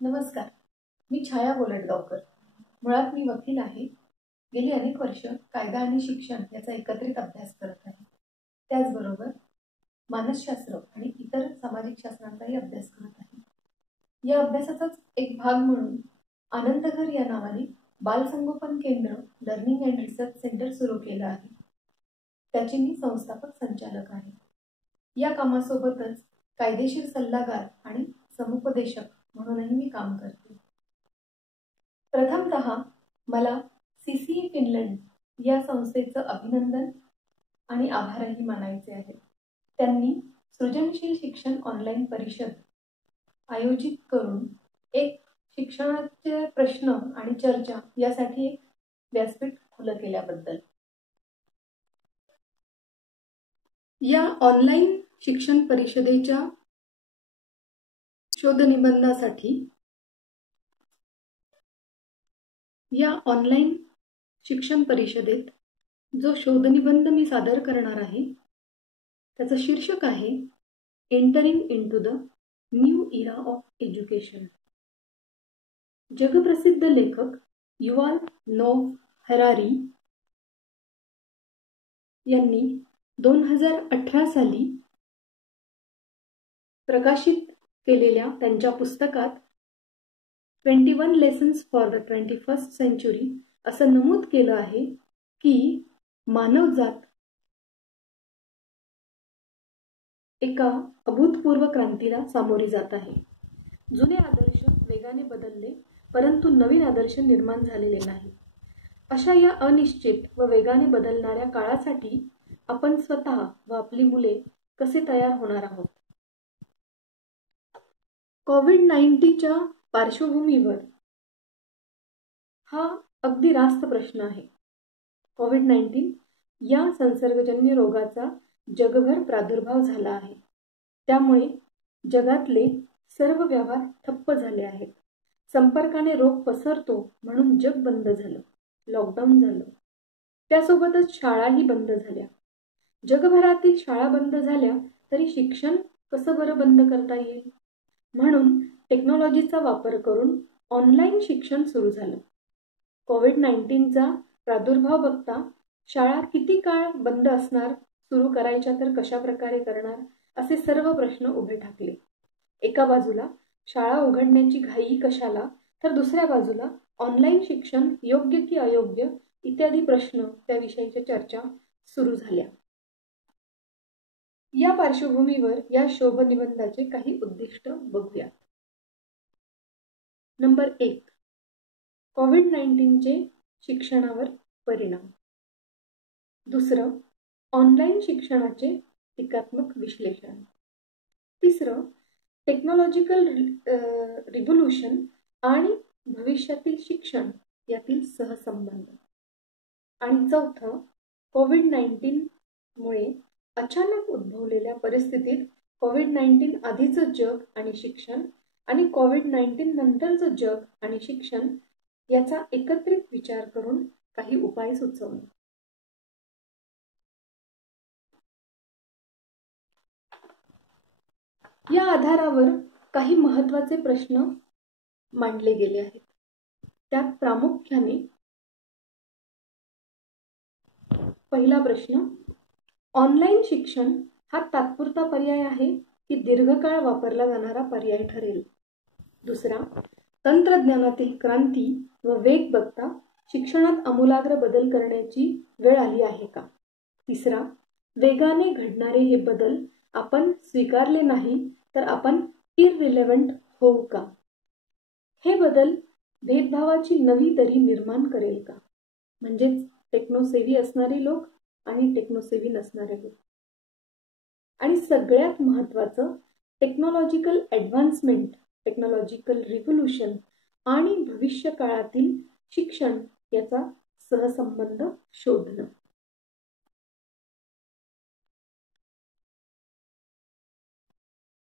नमस्कार, मी छाया गोलटगावकर. मुळात मी वकील आहे. गेली अनेक वर्ष कायदा आणि शिक्षण याचा एकत्रित अभ्यास करत आहे. त्याचबरोबर मानसशास्त्र आणि इतर सामाजिक शास्त्रांचाही अभ्यास करत आहे. या अभ्यासाचाच एक भाग म्हणून आनंदघर या नावाने बालसंगोपन केंद्र लर्निंग अँड रिसर्च सेंटर सुरू केलं आहे. त्याचे मी संस्थापक संचालक आहे. या कामासोबतच कायदेशीर सल्लागार आणि समुपदेशक म्हणूनही मी काम करते. प्रथमतः मला CCE फिनलंड या संस्थेचं अभिनंदन आणि आभारही मानायचे आहेत. त्यांनी सृजनशील शिक्षण ऑनलाईन परिषद आयोजित करून एक शिक्षणाचे प्रश्न आणि चर्चा यासाठी एक व्यासपीठ खुलं केल्याबद्दल. या ऑनलाईन शिक्षण परिषदेच्या शोधनिबंधासाठी या ऑनलाईन शिक्षण परिषदेत जो शोधनिबंध मी सादर करणार आहे त्याचं शीर्षक आहे entering into the new era of education. जगप्रसिद्ध लेखक युवाल नोव्ह हरारी यांनी 2018 साली प्रकाशित केलेल्या त्यांच्या पुस्तकात 21 lessons for the 21st century असं नमूद केलं आहे की मानवजात एका अभूतपूर्व क्रांतीला सामोरी जात आहे. जुने आदर्श वेगाने बदलले परंतु नवीन आदर्श निर्माण झालेले नाही. अशा या अनिश्चित व वेगाने बदलणाऱ्या काळासाठी आपण स्वतः व आपली मुले कसे तयार होणार आहोत? कोविड-19च्या पार्श्वभूमीवर हा अगदी रास्त प्रश्न आहे. कोविड-19 या संसर्गजन्य रोगाचा जगभर प्रादुर्भाव झाला आहे. त्यामुळे जगातले सर्व व्यवहार ठप्प झाले आहेत. संपर्काने रोग पसरतो म्हणून जग बंद झालं, लॉकडाऊन झालं. त्यासोबतच शाळाही बंद झाल्या. जगभरातील शाळा बंद झाल्या तरी शिक्षण कसं बरं बंद करता येईल? म्हणून टेक्नॉलॉजीचा वापर करून ऑनलाईन शिक्षण सुरू झालं. कोविड-19चा प्रादुर्भाव बघता शाळा किती काळ बंद असणार, सुरू करायच्या तर कशा प्रकारे करणार, असे सर्व प्रश्न उभे ठाकले. एका बाजूला शाळा उघडण्याची घाई कशाला, तर दुसऱ्या बाजूला ऑनलाईन शिक्षण योग्य की अयोग्य इत्यादी प्रश्न त्याविषयीच्या चर्चा सुरू झाल्या. या पार्श्वभूमीवर या शोधनिबंधाचे काही उद्दिष्ट बघूयात. नंबर 1, कोविड-19चे शिक्षणावर परिणाम. दुसरं, ऑनलाईन शिक्षणाचे टीकात्मक विश्लेषण. तिसरं, टेक्नॉलॉजिकल रिव्होल्यूशन आणि भविष्यातील शिक्षण यातील सहसंबंध. आणि चौथं, कोविड-19 मुळे अचानक उद्भवलेल्या परिस्थितीत कोविड-19 आधीचं जग आणि शिक्षण आणि कोविड-19 नंतरचं जग आणि शिक्षण याचा एकत्रित विचार करून काही उपाय सुचवणे. या आधारावर काही महत्त्वाचे प्रश्न मांडले गेले आहेत. त्यात प्रामुख्याने पहिला प्रश्न, ऑनलाईन शिक्षण हा तात्पुरता पर्याय आहे की दीर्घकाळ वापरला जाणारा पर्याय ठरेल? दुसरा, तंत्रज्ञानातील क्रांती व वेग बघता शिक्षणात आमूलाग्र बदल करण्याची वेळ आली आहे का? तिसरा, वेगाने घडणारे हे बदल आपण स्वीकारले नाही तर आपण इररिलेव्हंट होऊ का? हे बदल भेदभावाची नवी दरी निर्माण करेल का? म्हणजेच टेक्नोसेव्ही असणारे लोक आणि टेक्नोसेव्ही नसणारे लोक. आणि सगळ्यात महत्त्वाचं, टेक्नॉलॉजिकल ॲडव्हान्समेंट, टेक्नॉलॉजिकल रिव्होल्यूशन आणि भविष्य काळातील शिक्षण याचा सहसंबंध शोधणं.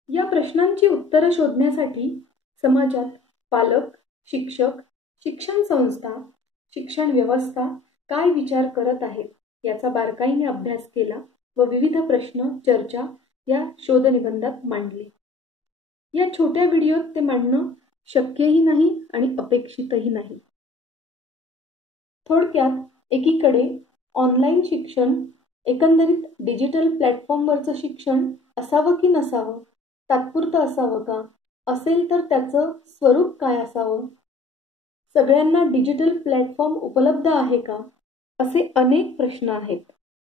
या प्रश्नांची उत्तरं शोधण्यासाठी समाजात पालक, शिक्षक, शिक्षण संस्था, शिक्षण व्यवस्था काय विचार करत आहेत याचा बारकाईने अभ्यास केला व विविध प्रश्न, चर्चा या शोधनिबंधात मांडले. या छोट्या व्हिडिओत ते मांडणं शक्यही नाही आणि अपेक्षितही नाही. थोडक्यात एकीकडे ऑनलाईन शिक्षण, एकंदरीत डिजिटल प्लॅटफॉर्मवरचं शिक्षण असावं की नसावं, तात्पुरतं असावं का, असेल तर त्याचं स्वरूप काय असावं, सगळ्यांना डिजिटल प्लॅटफॉर्म उपलब्ध आहे का, असे अनेक प्रश्न आहेत.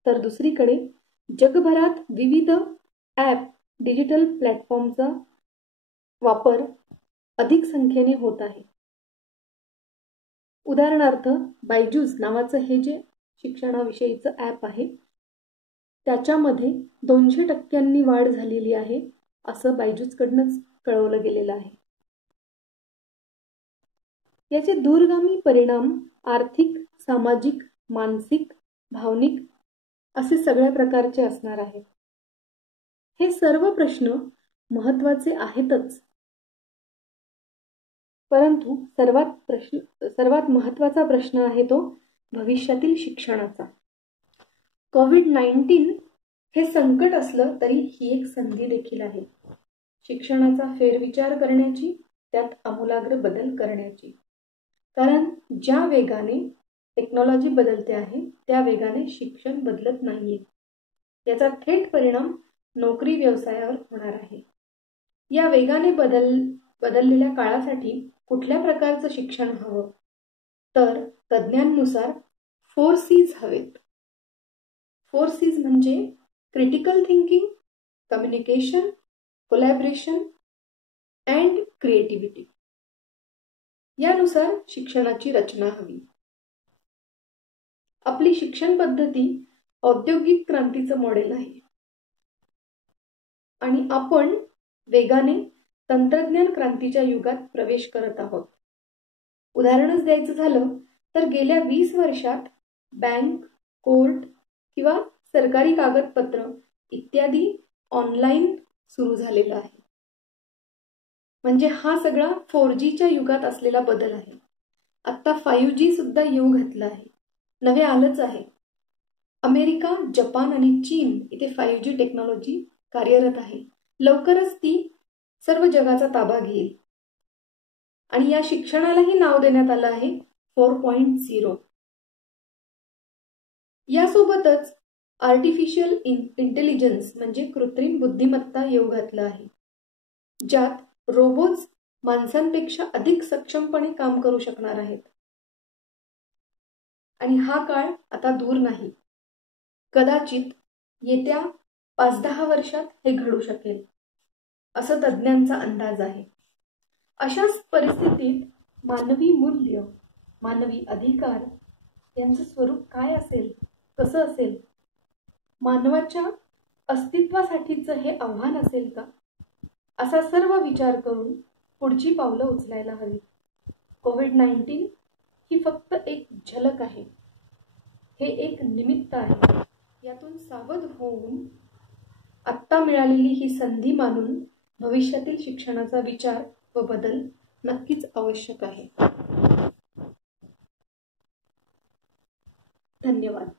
तर दुसरीकडे जगभरात विविध ॲप, डिजिटल प्लॅटफॉर्मचा वापर अधिक संख्येने होत आहे. उदाहरणार्थ बायजूस नावाचं हे जे शिक्षणाविषयीचं ॲप आहे, त्याच्यामध्ये 200% वाढ झालेली आहे, असं बायजूसकडनंच कळवलं गेलेलं आहे. याचे दूरगामी परिणाम आर्थिक, सामाजिक, मानसिक, भावनिक असे सगळ्या प्रकारचे असणार आहेत. हे सर्व प्रश्न महत्त्वाचे आहेतच, परंतु सर्वात महत्त्वाचा प्रश्न आहे तो भविष्यातील शिक्षणाचा. कोविड-19 हे संकट असलं तरी ही एक संधी देखील आहे शिक्षणाचा फेरविचार करण्याची, त्यात आमूलाग्र बदल करण्याची. कारण ज्या वेगाने टेक्नॉलॉजी बदलते आहे त्या वेगाने शिक्षण बदलत नाहीये. याचा थेट परिणाम नोकरी व्यवसायावर होणार आहे. या वेगाने बदललेल्या काळासाठी कुठल्या प्रकारचं शिक्षण हवं, तर तज्ज्ञांनुसार 4 C's हवेत. 4 C's म्हणजे critical thinking, communication, collaboration and creativity. यानुसार शिक्षणाची रचना हवी. आपली शिक्षण पद्धती औद्योगिक क्रांतीचं मॉडेल आहे आणि आपण वेगाने तंत्रज्ञान क्रांतीच्या युगात प्रवेश करत आहोत. उदाहरणच द्यायचं झालं तर गेल्या 20 वर्षात बँक, कोर्ट किंवा सरकारी कागदपत्र इत्यादी ऑनलाईन सुरू झालेला आहे. म्हणजे हा सगळा 4Gच्या युगात असलेला बदल आहे. आता 5G सुद्धा येऊ घातला आहे, नवे आलंच आहे. अमेरिका, जपान आणि चीन इथे 5G टेक्नॉलॉजी कार्यरत आहे. लवकरच ती सर्व जगाचा ताबा घेईल आणि या शिक्षणालाही नाव देण्यात आलं आहे 4.0. यासोबतच आर्टिफिशियल इंटेलिजन्स म्हणजे कृत्रिम बुद्धिमत्ता येऊ घातलं आहे, ज्यात रोबोट्स माणसांपेक्षा अधिक सक्षमपणे काम करू शकणार आहेत. आणि हा काळ आता दूर नाही. कदाचित येत्या 5-10 वर्षात हे घडू शकेल, असं तज्ज्ञांचा अंदाज आहे. अशाच परिस्थितीत मानवी मूल्य, मानवी अधिकार यांचं स्वरूप काय असेल, कसं असेल, मानवाच्या अस्तित्वासाठीचं हे आव्हान असेल का, असा सर्व विचार करून पुढची पावलं उचलायला हवी. कोविड-19 ही फक्त एक झलक आहे, हे एक निमित्त आहे. यातून सावध होऊन आत्ता मिळालेली ही संधी मानून भविष्यातील शिक्षणाचा विचार व बदल नक्कीच आवश्यक आहे. धन्यवाद.